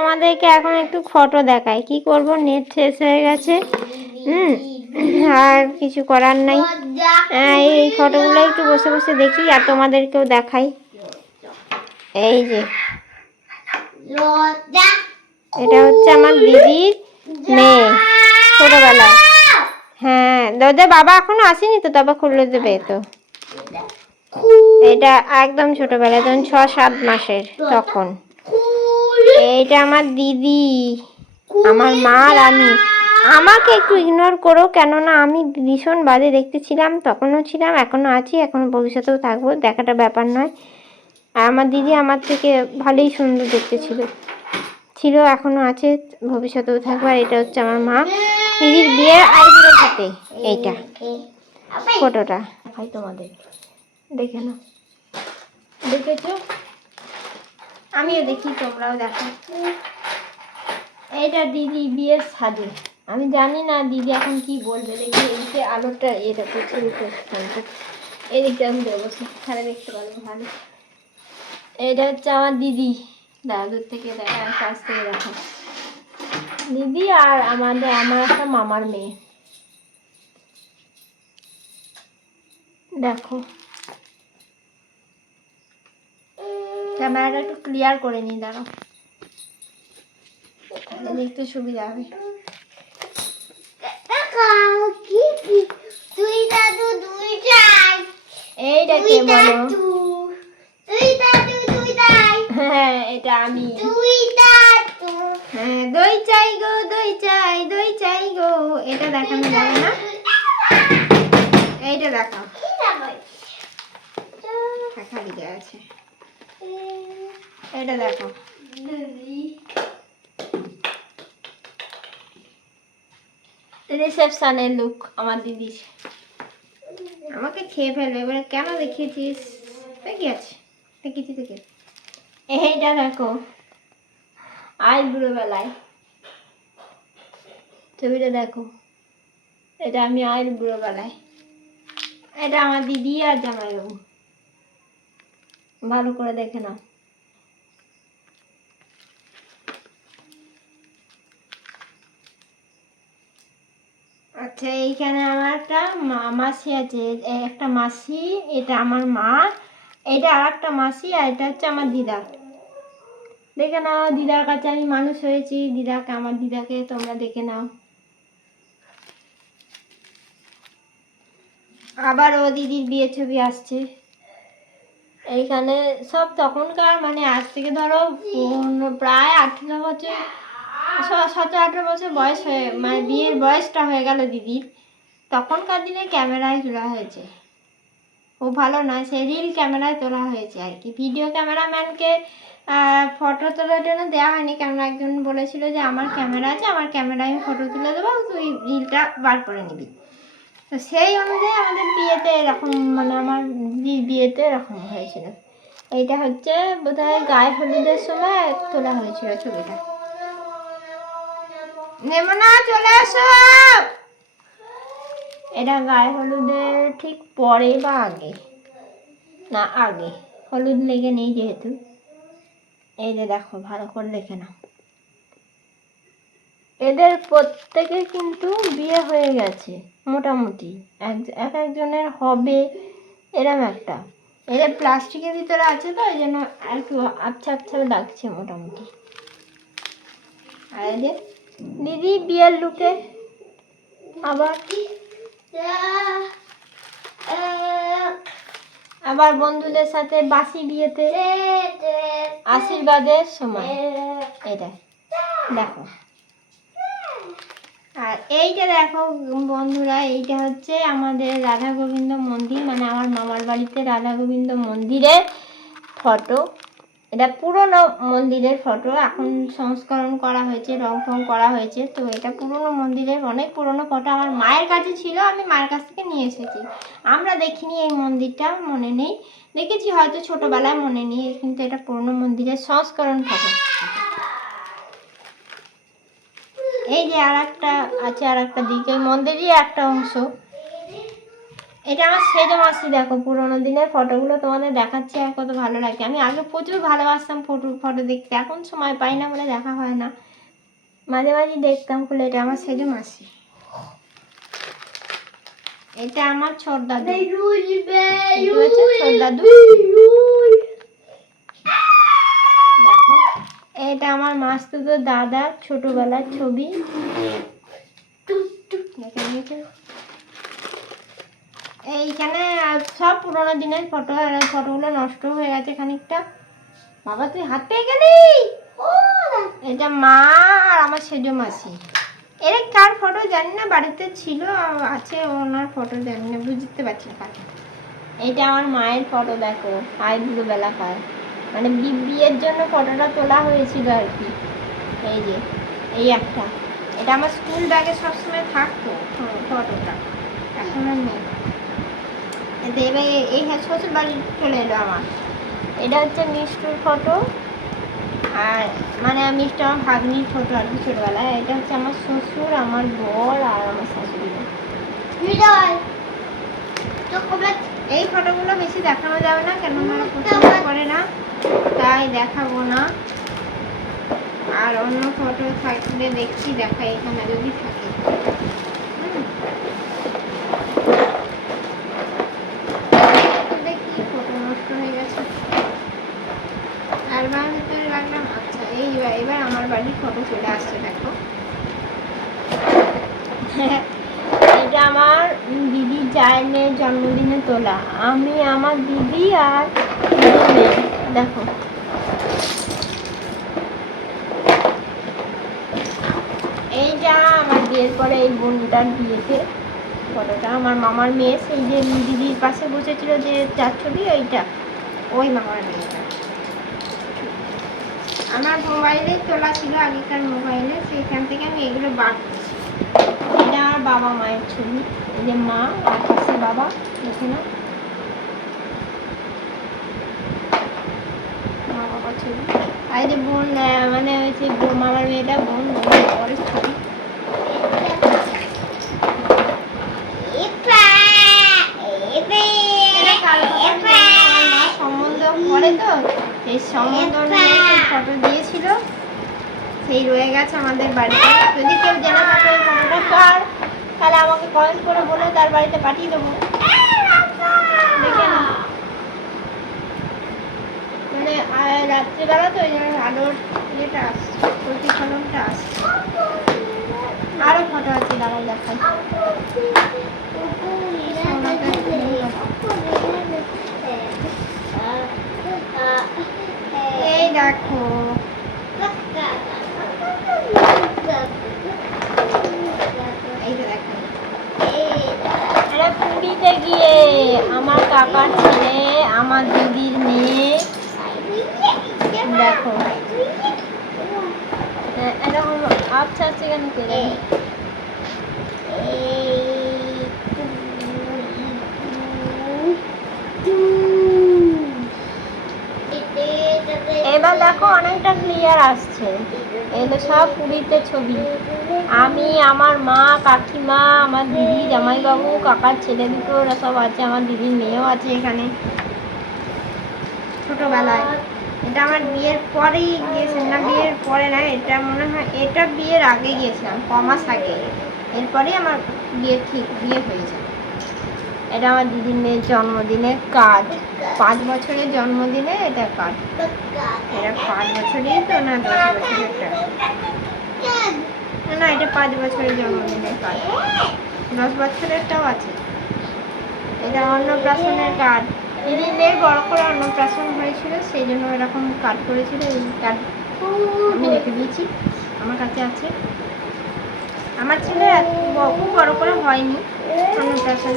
আমাদেরকে এখন একটু ফটো দেখায় কি করব? নেট শেষ হয়ে গেছে। হুম? আর কিছু করার নাই। এই ফটোগুলো একটু বসে বসে দেখি আর তোমাদেরকেও দেখাই। এই যে। এটা হচ্ছে আমার দিদির মেয়ে ছোটবেলায় হ্যাঁ দাদা বাবা এখনও আসেনি তো? তবে খুলে দেবে তো। এটা একদম ছোটবেলায়, তখন ছ সাত মাসের তখন। এইটা আমার দিদি আমার মা আর আমি আমাকে একটু ইগনোর করো কেননা আমি ভীষণ বাজে দেখতে ছিলাম তখনও ছিলাম এখনও আছি এখনও ভবিষ্যতেও থাকব দেখাটা ব্যাপার নয় আর আমার দিদি আমার থেকে ভালোই সুন্দর দেখতে ছিল ছিল এখনও আছে ভবিষ্যতেও থাকবে আর এটা হচ্ছে আমার মা দিদির বিয়ের আইবুড়ো হাতে এইটা ফটোটা তোমাদের দেখে নাও দেখেছ আমিও দেখি, তোমরাও দেখো। এইটা দিদি বিয়ের সাজে। আমি জানি না দিদি এখন কি বলবে, দেখি এদিকে আলোটা এটা তো ছবিতে এদিকটা আমি দেবো। তাহলে দেখতে পারব ভালো। এটা হচ্ছে আমার দিদি। দাদুর থেকে দেখা কাছ থেকে দেখো। দিদি আর আমাদের, আমার একটা মামার মেয়ে। দেখো। ক্যামেরাটা একটু ক্লিয়ার করে নিই তাহলে দেখতে সুবিধা হবে। তুই দাদু দুই চাই এইটা তুই কে বলো হ্যাঁ এটা আমি। হ্যাঁ দই চাই গো দই চাই দই চাই গো। এটা দেখানো যাবে না? এইটা দেখাও। খালি দেওয়া আছে এটা দেখো। রিসেপশনের লুক আমার দিদির। আমাকে খেয়ে ফেলবে এবারে কেন দেখিয়েছিস? দেখি আছে দেখিয়েছি দেখে এইটা দেখো আজ বুড়োবেলায় ছবিটা দেখো এটা আমি আজ বুড়োবেলায় এটা আমার দিদি আর জামাইবাবু। ভালো করে দেখে নাও। আচ্ছা এইখানে আমার একটা মাসি আছে। একটা মাসি, এটা আমার মা, এটা আর একটা মাসি, আর এটা হচ্ছে আমার দিদা। দেখে নাও, দিদার কাছে আমি মানুষ হয়েছি। দিদাকে, আমার দিদাকে তোমরা দেখে নাও। আবার ও দিদির বিয়ে ছবি আসছে। এইখানে সব তখনকার মানে আজ থেকে ধরো প্রায় আঠেরো বছর সতেরো, আঠেরো বছর বয়স হয়ে মানে বিয়ের বয়সটা হয়ে গেল দিদির। তখনকার দিনে ক্যামেরায় তোলা হয়েছে। ও ভালো নয়, সে রিল ক্যামেরায় তোলা হয়েছে আর কি। ভিডিও ক্যামেরাম্যানকে ফটো তোলার জন্য দেওয়া হয়নি। কেননা একজন বলেছিল যে, আমার ক্যামেরা আছে, আমার ক্যামেরায় আমি ফটো তুলে দেবো, তুই রিলটা বার করে নিবি। তো সেই অনুযায়ী আমাদের বিয়েতে এরকম মানে আমার বিয়েতে এরকম হয়েছিল। এইটা হচ্ছে বোধহয় গায়ে হলুদের সময় তোলা হয়েছিল ছবিটা। নেমো না, চলে আসো এটা গায়ে হলুদের ঠিক পরে বা আগে? না, আগে। হলুদ লেগে নেই যেহেতু। এই যে দেখো, ভালো করে দেখে নাও। এদের প্রত্যেকে কিন্তু বিয়ে হয়ে গেছে, মোটামুটি। এক এক একজনের হবে এরম একটা। এটা প্লাস্টিকের ভিতরে আছে তো ওই জন্য আর একটু আচ্ছা আচ্ছা লাগছে মোটামুটি। আর এদের দিদি বিয়ের লুকে আবার আবার বন্ধুদের সাথে বাসি বিয়েতে আশীর্বাদের সময়। এটা দেখো। আর এইটা দেখো, বন্ধুরা, এইটা হচ্ছে আমাদের রাধা গোবিন্দ মন্দির মানে আমার মামার বাড়িতে রাধা গোবিন্দ মন্দিরের ফটো। এটা পুরনো মন্দিরের ফটো, এখন সংস্করণ করা হয়েছে, রং ফং করা হয়েছে, তো এটা পুরনো মন্দিরের, অনেক পুরনো ফটো আমার মায়ের কাছে ছিল, আমি মায়ের কাছ থেকে নিয়ে এসেছি। আমরা দেখিনি এই মন্দিরটা, মনে নেই। দেখেছি হয়তো ছোটবেলায় মনে নেই, কিন্তু এটা পুরনো মন্দিরের সংস্করণ ফটো। এই যে আর একটা আছে আর একটা দিক এই মন্দিরই একটা অংশ। এটা আমার সেজে মাসি দেখো পুরোনো দিনের ফটোগুলো তোমাদের দেখাচ্ছি আর কত ভালো লাগে। আমি আগে প্রচুর ভালোবাসতাম ফটো ফটো দেখতে এখন সময় পাই না বলে দেখা হয় না। মাঝে মাঝে দেখতাম খুলে এটা আমার সেজে মাসি। এটা আমার ছোট দাদু। ছোট দাদু দেখো এটা আমার মাস্তুতো দাদা ছোটবেলার ছবি? এইখানে সব পুরোনো দিনের ফটো, আর ফটোগুলো নষ্ট হয়ে গেছে খানিকটা। বাবা, তুই হাত পেয়ে গেলি? এটা মা আর আমার সেজো মাসি। এর কার ফটো জানি না, বাড়িতে ছিল, আছে ওনার ফটো জানি না, বুঝতে পারছি না এটা আমার মায়ের ফটো, দেখো আইবুড়ো বেলাকার মানে বিয়ের জন্য ফটোটা তোলা হয়েছিল আর কি। এই যে, এই একটা। এটা আমার স্কুল ব্যাগে সবসময় থাকতো ফটোটা। এখন আর নেই। এতে এবার এই হ্যাঁ শ্বশুর বাড়ি চলে এলো আমার। এটা হচ্ছে মিষ্টুর ফটো। আর মানে মিষ্টি আমার ভাগ্নির ফটো আর কি ছোটোবেলায়। এটা হচ্ছে আমার শ্বশুর, আমার বর আর আমার শাশুড়ি। এই ফটোগুলো বেশি দেখানো যাবে না কেন আমার পছন্দ করে না। তাই দেখাবো না। আর অন্য ফটো থাকলে দেখছি দেখাই এখানে যদি থাকে। দেখি, ফটো নষ্ট হয়ে গেছে। অ্যালবামের ভিতরে রাখলাম। আচ্ছা এই এবার আমার বাড়ির ফটো চলে আসছে, দেখো। এটা আমার জায়ের মেয়ের জন্মদিনে তোলা। আমি আমার দিদি আর দেখো। এইটা আমার বিয়ের পরে এই বোনটার বিয়েতে। ফটোটা আমার মামার মেয়ে, সেই যে দিদির পাশে বসেছিল যে চার ছবি, ওইটা। ওই মামার মেয়েটা। আমার মোবাইলে তোলা ছিল আগেকার মোবাইলে, সেইখান থেকে আমি এগুলো আমার বাবা মায়ের ছবি। এই যে মা আর পাশে বাবা দেখে না মা বাবার ছবি। আর যে বোন মানে হচ্ছে মামার মেয়েটা বোন ছবি। তো। সম্বন্ধ ফটো দিয়েছিল। সেই রয়ে গেছে আমাদের বাড়িতে। যদি কেউ জেনে থাকে ফটোটা কার? তাহলে আমাকে কমেন্ট করে বলে তার বাড়িতে পাঠিয়ে দেবো। দেখে না মানে রাত্রিবেলা তো ওই জন্য আলোর ইয়েটা আসছে, প্রতিফলনটা আসছে। আরও ফটো আছে দাঁড়াই দেখাই। এই দেখো এই যে দেখো এটা পুরীতে গিয়ে আমার কাকার ছেলে আমার দিদির মেয়ে। দেখো। হ্যাঁ, এরকম আচ্ছা আচ্ছা কেন? এবার দেখো অনেকটা ক্লিয়ার আসছে। এগুলো সব পুরীতে ছবি। আমি, আমার মা, কাকিমা, আমার দিদি, জামাইবাবু, কাকার ছেলে দুটো, ওরা সব আছে, আমার দিদির মেয়েও আছে এখানে। ছোটোবেলায়। এটা আমার বিয়ের পরেই গিয়েছিলাম, না বিয়ের পরে না, এটা মনে হয়, এটা বিয়ের আগে গিয়েছিলাম, ক মাস আগে। এরপরেই আমার বিয়ে ঠিক, বিয়ে হয়েছে এটা আমার দিদির মেয়ের জন্মদিনের কার্ড পাঁচ বছরের জন্মদিনে এটা কার্ড এটা পাঁচ বছরেই তো না দশ বছরেরটা না না এটা পাঁচ বছরের জন্মদিনের কার্ড দশ বছরেরটাও আছে। এটা অন্নপ্রাশনের কার্ড দিদির মেয়ের বড় করে অন্নপ্রাশন হয়েছিল সেই জন্য এরকম কার্ড করেছিল। এই কার্ড আমি রেখে দিয়েছি। আমার কাছে আছে। আমার ছেলে খুব বড় করে হয়নি।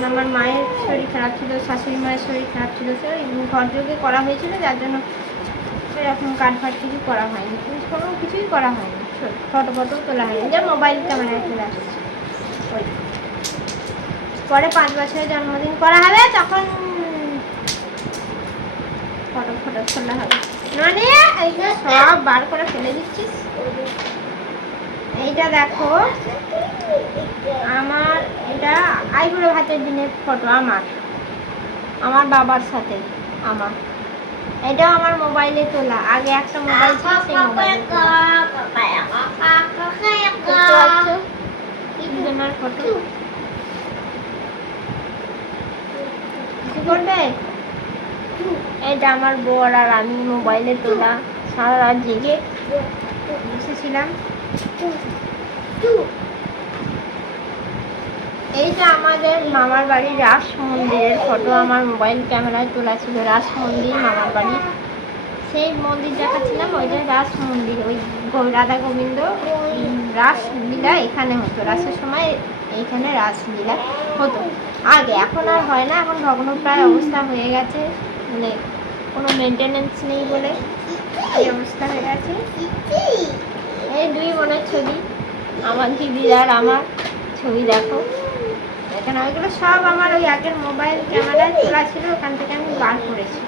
আমার মায়ের শরীর খারাপ ছিল, শাশুড়ি মায়ের শরীর খারাপ ছিল, সে ওই ঘর যোগে করা হয়েছিল, যার জন্য এরকম কার্ড ফাট কিছু করা হয়নি। কোনো কিছুই করা হয়নি। ফটো ফটো তোলা হয়নি। যা মোবাইল ক্যামেরায় তোলা ওই। পরে পাঁচ বছরের জন্মদিন করা হবে, তখন ফটো ফটো তোলা হবে। মানে এইটা সব বার করে ফেলে দিচ্ছিস? এইটা দেখো। আমার এটা আইবুড়ো ভাতের দিনের ফটো, আমার। আমার বাবার সাথে, আমার। এটাও আমার মোবাইলে তোলা। আগে একটা মোবাইল ছিল, সেই ফটো। এটা আমার বর আর আমি মোবাইলে তোলা। সারা রাত জেগে বসেছিলাম। এইটা আমাদের মামার বাড়ির রাস মন্দিরের ফটো আমার মোবাইল ক্যামেরায় তোলা ছিল, রাস মন্দির, মামার বাড়ি। সেই মন্দির দেখাচ্ছিলাম ওইটা রাস মন্দির, ওই রাধা গোবিন্দ রাসলীলা এখানে হতো। রাসের সময় এইখানে রাসলীলা হতো। আগে, এখন আর হয় না, এখন ভগ্নপ্রায় অবস্থা হয়ে গেছে। মানে কোনো মেনটেনেন্স নেই বলে এই অবস্থা হয়ে গেছে। দুই বোনের ছবি আমার দিদির আর আমার ছবি দেখো। এখানে ওইগুলো সব আমার ওই আগের মোবাইল ক্যামেরায় তোলা ছিল ওখান থেকে আমি বার করেছি।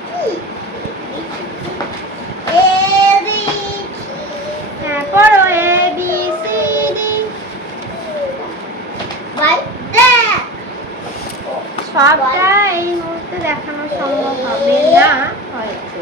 হ্যাঁ পড়ো এ বি সি ডি সবটা এই মুহূর্তে দেখানো সম্ভব হবে না হয়তো।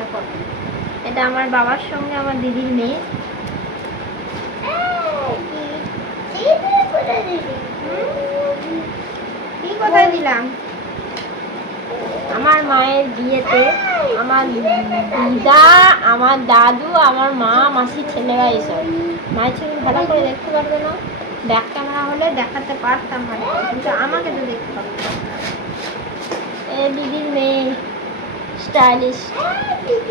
একটা ফটো। এটা আমার বাবার সঙ্গে আমার দিদির মেয়ে। কি? কোথায় দিলাম? আমার মায়ের বিয়েতে আমার দিদা আমার দাদু আমার মা মাসি ছেলেরা এসব। মায়ের ছবি ভালো করে দেখতে পারবে না। ব্যাক ক্যামেরা হলে দেখাতে পারতাম ভালো কিন্তু আমাকে তো দেখতে পারবে এ দিদির মেয়ে। স্টাইলিশ।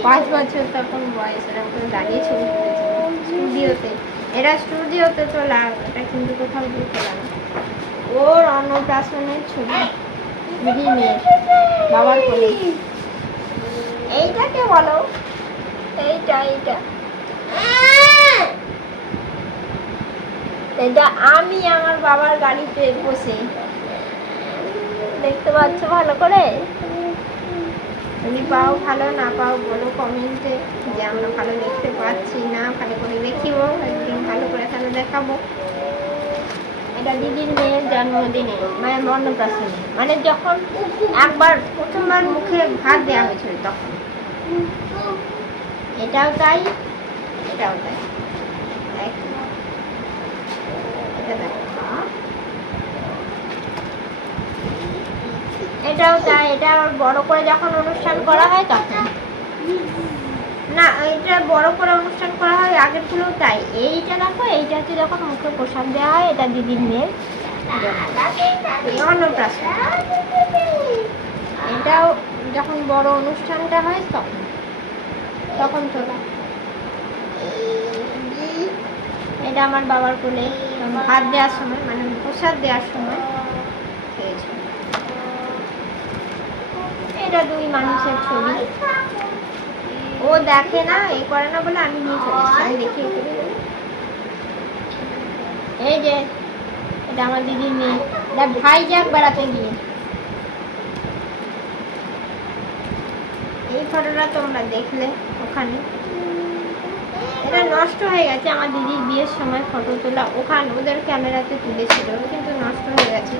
পাঁচ বছর তখন বয়স এরকম করে দাঁড়িয়ে ছবি স্টুডিওতে, এরা স্টুডিওতে তোলা এটা কিন্তু কোথাও দিয়ে তোলা ওর অন্নপ্রাশনের ছবি। দিদির মেয়ে, বাবার কোলে এইটাকে বলো। এইটা এইটা। এটা আমি আমার বাবার গাড়িতে বসে। দেখতে পাচ্ছ ভালো করে? তুমি পাও ভালো না পাও বলো কমেন্টে যে আমরা ভালো দেখতে পাচ্ছি না ভালো করে দেখিব একদিন ভালো করে তাহলে দেখাবো? এটা দিদির মেয়ের জন্মদিনে মানে অন্নপ্রাশনে মানে যখন একবার প্রথমবার মুখে ভাত দেওয়া হয়েছিল তখন। এটাও তাই। এটাও তাই। এটা দেখো। এটাও তাই, এটা বড় করে যখন অনুষ্ঠান করা হয় তখন। না, এটা বড় করে অনুষ্ঠান করা হয় আগের আগেরগুলোও তাই। এইটা দেখো, এইটা হচ্ছে যখন মুখে প্রসাদ দেওয়া হয়, এটা দিদির মেয়ের অন্নপ্রাশন। এটাও যখন বড় অনুষ্ঠানটা হয় তখন তখন তোলা এটা আমার বাবার কোলে ভাত দেওয়ার সময় মানে প্রসাদ দেওয়ার সময়। এটা দুই মানুষের ছবি। ও দেখে না, এ করে না বলে আমি নিয়ে চলে আমি দেখি। এই যে, এটা আমার দিদির মেয়ে। এটা ভাই যাক, বেড়াতে গিয়ে। এই ফটোটা তোমরা দেখলে ওখানে। এটা নষ্ট হয়ে গেছে আমার দিদির বিয়ের সময় ফটো তোলা। ওখানে, ওদের ক্যামেরাতে তুলেছিল কিন্তু নষ্ট হয়ে গেছে।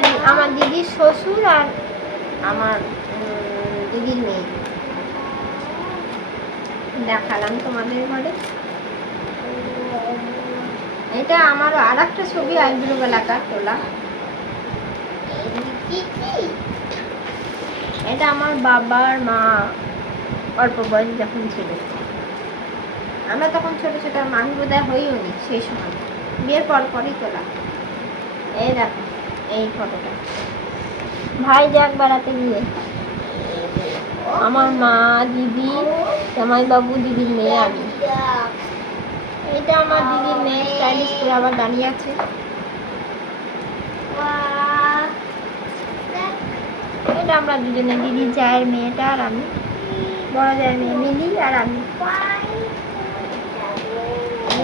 দি- আমার দিদির শ্বশুর আর আমার দিদির মেয়ে। দেখালাম তোমাদের ঘরে। এটা আমার আর একটা ছবি আইব্রো বেলাকার তোলা। এটা আমার বাবার মা অল্প বয়স যখন ছিল। আমরা তখন ছোট ছোট মানুষ বোধহয় হইও নি সেই সময়। বিয়ের পর পরই তোলা। এই দেখো এই ফটোটা ভাই যাক বেড়াতে গিয়ে। আমার মা, দিদি জামাই বাবু দিদির মেয়ে আমি। এটা আমার দিদির মেয়ে স্টাইলিশ করে আবার দাঁড়িয়ে আছে। এটা আমরা দুজনে, দিদি, জায়ের মেয়েটা আর আমি। বড় জায়ের মেয়ে, মিলি আর আমি।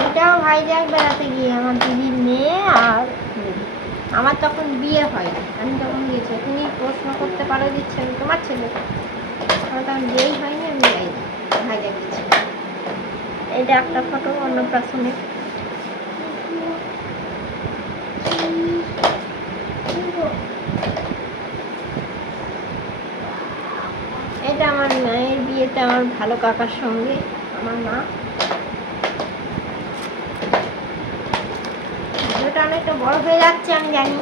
এটাও ভাই ভাইজাগ বেড়াতে গিয়ে, আমার দিদির মেয়ে আর। আমার তখন বিয়ে হয় আমি তখন গেছি তুমি প্রশ্ন করতে পারো দিচ্ছে আমি তোমার ছেলে আমার তখন বিয়েই হয়নি, আমি যাই ভাইজাগ গেছি এটা একটা ফটো অন্নপ্রাশনের এটা আমার মায়ের বিয়েতে আমার ভালো কাকার সঙ্গে। আমার মা ভিডিওটা অনেকটা বড় হয়ে যাচ্ছে, আমি জানি।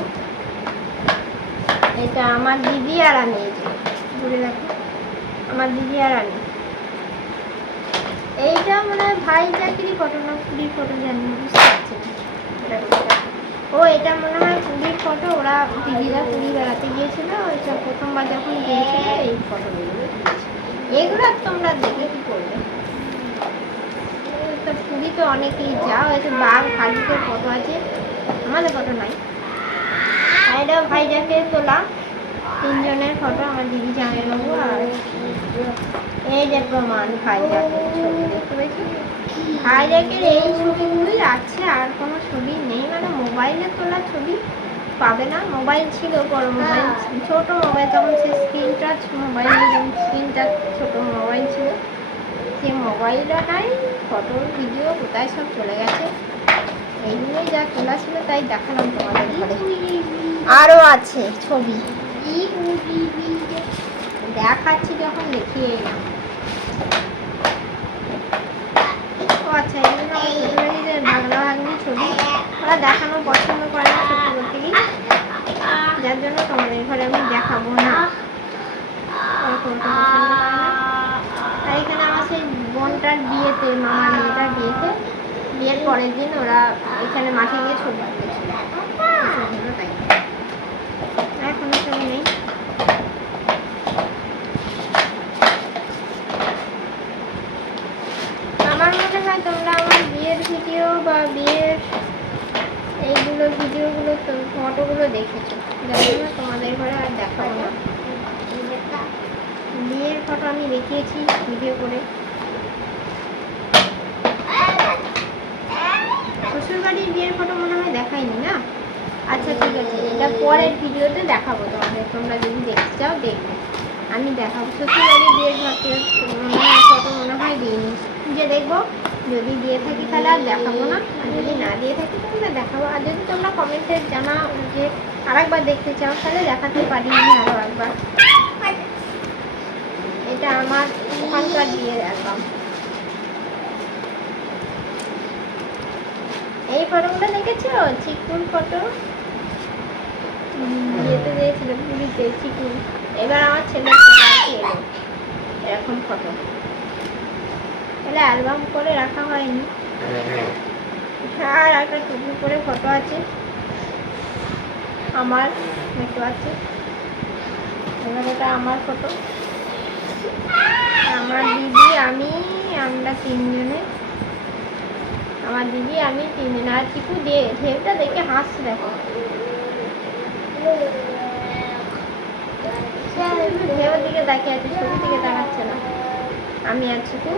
এটা আমার দিদি আর আমি ঘুরে দেখো আমার দিদি আর আমি। এইটা মানে ভাই চাকরি ফটো না পুরীর ফটো জানি, বুঝতে। ও, এটা মনে হয় পুরীর ফটো, ওরা দিদিরা পুরী বেড়াতে গিয়েছিল, ওইটা প্রথমবার যখন গিয়েছিল এই ফটোগুলো এগুলো তোমরা দেখে কি করবে? তো অনেকেই যাও এতে বাঘ ভালুকের ফটো আছে। আমাদের ফটো নাই। ভাইরা ভাইজাকে তোলা। তিনজনের ফটো আমার দিদি, জামাইবাবু আর এই যে প্রমাণ ভাইজাকের ছবি দেখতে পেয়েছি। ভাইজাকের এই ছবিগুলোই আছে, আর কোনো ছবি নেই। মানে মোবাইলে তোলা ছবি পাবে না। মোবাইল ছিল, বড় মোবাইল ছোট মোবাইল তখন সে screen touch mobile screen touch ছোট মোবাইল ছিল, সে মোবাইলটা নাই ফটো ভিডিও কোথায় সব চলে গেছে। এইগুলোই যা তোলা ছিল তাই দেখালাম তোমাদের ঘরে। আরও আছে ছবি। দেখাচ্ছি যখন দেখিয়ে এলাম। ও আচ্ছা এগুলো আমার শ্বশুরবাড়ির ভাগনা ভাগ্নি ছবি। ওরা দেখানো পছন্দ করে না সত্যি বলতে কি? যার জন্য তোমাদের ঘরে আমি দেখাবো না। আর এখানে আমার সেই বোনটার বিয়েতে মামার মেয়েটার বিয়েতে বিয়ের পরের দিন ওরা এখানে মাঠে গিয়ে ছবি তুলেছিল তাই। এখন ছবি নেই। আমার মনে হয় তোমরা আমার বিয়ের ভিডিও বা বিয়ের এইগুলো ভিডিওগুলো ফটোগুলো দেখেছ। জন্য তোমাদের ঘরে আর দেখাবো না। বিয়ের ফটো আমি দেখিয়েছি ভিডিও করে। শ্বশুরবাড়ির বিয়ের ফটো মনে হয় দেখাইনি না? আচ্ছা ঠিক আছে, এটা পরের ভিডিওতে দেখাবো তোমাদের। তোমরা যদি দেখতে চাও, দেখবে। আমি দেখাবো। শ্বশুরবাড়ির বিয়ের ফটো মনে হয়, ফটো মনে হয় দিইনি। যে দেখব, যদি দিয়ে থাকি তাহলে আর দেখাবো না। আর যদি না দিয়ে থাকি তাহলে দেখাবো। আর যদি তোমরা কমেন্টে জানাও যে আরেকবার দেখতে চাও, তাহলে দেখাতে পারি আমি আরও একবার। এটা আমার ওখানকার বিয়ের অ্যালবাম ফটোগুলো দেখেছ? চিকুন ফটো? বিয়েতে দিয়েছিল পুরীতে, চিকুন। এবার আমার ফটো এলো এরকম ফটো। তাহলে অ্যালবাম করে রাখা হয়নি। আর একটা টুকু করে ফটো আছে। আমার একটু আছে এবার এটা আমার ফটো। আমার দিদি, আমি, আমরা তিনজনে। আমার দিদি, আমি তিনজনে, আর চিকু দিয়ে ঢেউটা দেখে হাসছে, দেখো। ঢেউর দিকে তাকিয়ে আছে, ছবির দিকে তাকাচ্ছে না। আমি আর চিকু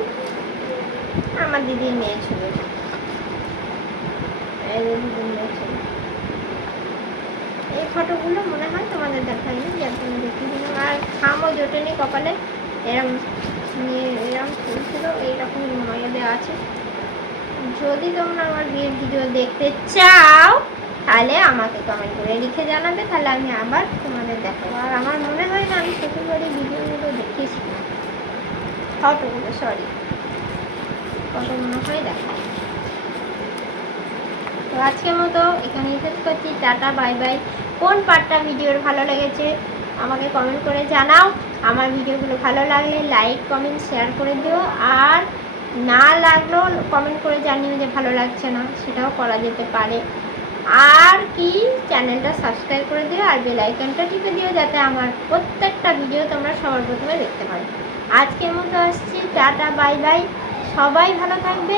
আমার দিদির মেয়ে ছবি। এই ছবি। ফটোগুলো মনে হয় তোমাদের দেখায়নি যার জন্য দিলাম আর খামও জোটেনি কপালে। এরম এরম ছিল এইরকম দেওয়া আছে। যদি তোমরা আমার বিয়ের ভিডিও দেখতে চাও, তাহলে আমাকে কমেন্ট করে লিখে জানাবে। তাহলে আমি আবার তোমাদের দেখাবো। আর আমার মনে হয় না, আমি শ্বশুরবাড়ির ভিডিওগুলো দেখিয়েছি ফটোগুলো সরি ফটো মনে হয় দেখা তো আজকের মতো এখানে শেষ করছি। টাটা বাই বাই কোন পার্টটা ভিডিওর ভালো লেগেছে, আমাকে কমেন্ট করে জানাও। আমার ভিডিওগুলো ভালো লাগলে লাইক কমেন্ট শেয়ার করে দিও। আর না লাগলেও কমেন্ট করে জানিও যে ভালো লাগছে না, সেটাও করা যেতে পারে। আর কি, চ্যানেলটা সাবস্ক্রাইব করে দিও আর বেল আইকনটা টিপে দিও যাতে আমার প্রত্যেকটা ভিডিও তোমরা সবার প্রথমে দেখতে পারো। আজকের মতো আসছি, টাটা বাই বাই সবাই ভালো থাকবে।